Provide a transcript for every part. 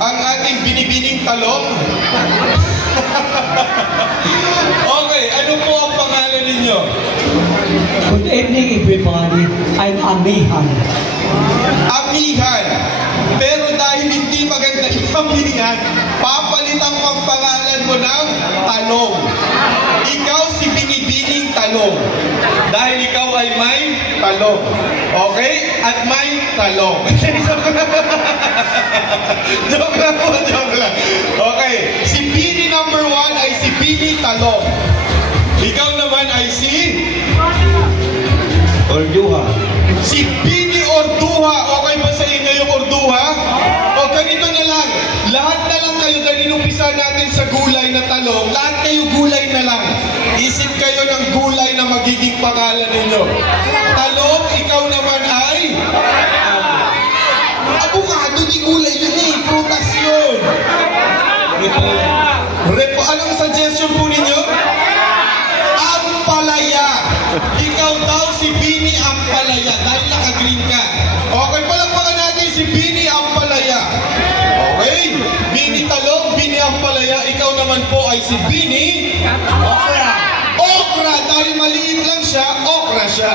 ang ating binibining talong. Okay, ano po ang pangalan ninyo? Good evening everybody, I'm Amihan. Amihan. Pero dahil hindi maganda yung amihan, papalitan mo ang pangalan mo ng talong. Ikaw si binibining talong. Dahil ikaw ay may talong. Okay? At may talong. Joke lang po, joke lang. Okay. Si Bini number 1 ay si Bini Talong. Ikaw naman ay si Orduha. Si Bini Orduha. Okay ba sa inyo yung Orduha? O ganito na lang. Lahat na lang kayo dahil inumpisa natin sa gulay na talong. Lahat kayo gulay na lang. Isip kayo ng gulay na magiging pangalan ninyo. Talong, ikaw naman ay abukado, di gulay yun eh. Prutas yun. Anong suggestion po ninyo? Ampalaya. Ikaw daw si Bini Ampalaya dahil naka-green ka. Okay, palakpakan natin si Bini Ampalaya. Okay, Bini Talong, Bini Ampalaya. Ikaw naman po ay si Bini Okra. Okra, dahil maliit lang siya, okra siya.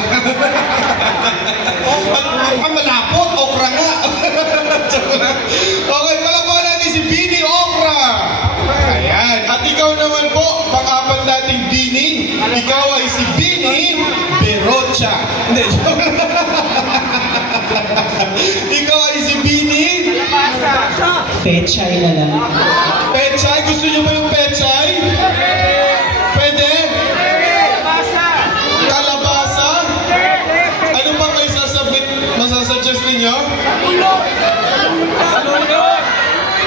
Ang malapot, okra nga. Okay, palakpakan natin si Bini Okra. Ayan. At ikaw naman po, pang-apat nating Bini, ikaw ay si Bini Berocha. Hindi, joke lang. Ikaw ay si Bini Pechay na lang. Pechay. Gusto niyo ba yung pechay? Pwede? Kalabasa? Ano ba kayo masasuggest ninyo?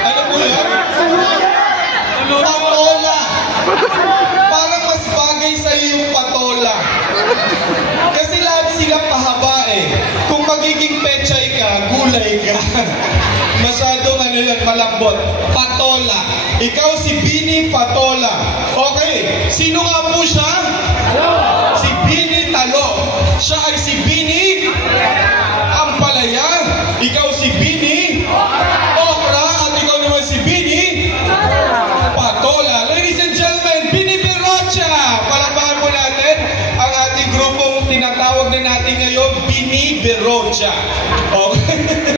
Ano po yan? Patola. Parang mas bagay sa'yo yung patola. Kasi lahat sila pahaba eh. Kung magiging pechay ka, gulay ka. Masyadong ano yan, malambot. Patola. Ikaw si Bini Patola.